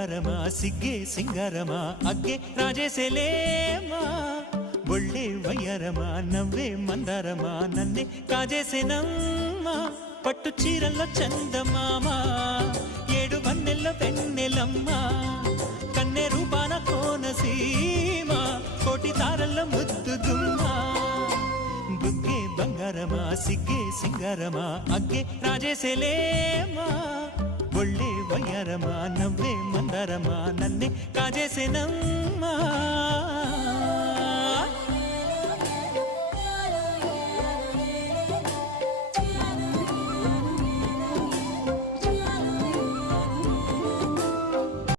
బంగారమా సిగ్గే సింగారమా అగ్గే రాజేసేలేమా ఒళ్ళే వయ్యారమా నవ్వే మందారమా నన్నే కాజేసేనమ్మా పట్టు చీరల్లో చందమామా ఏడు వన్నెల్లో పెన్నెలమ్మా కన్నె రూపాన కోనసీమ కోటి తారల్లో ముద్దుగుమ్మా బుగ్గే బంగారమా సిగ్గే సింగారమా అగ్గే రాజేసేలేమా ఒళ్ళే వయ్యారమా నవ్వే మందారమా నన్నే కాజేసేనమ్మా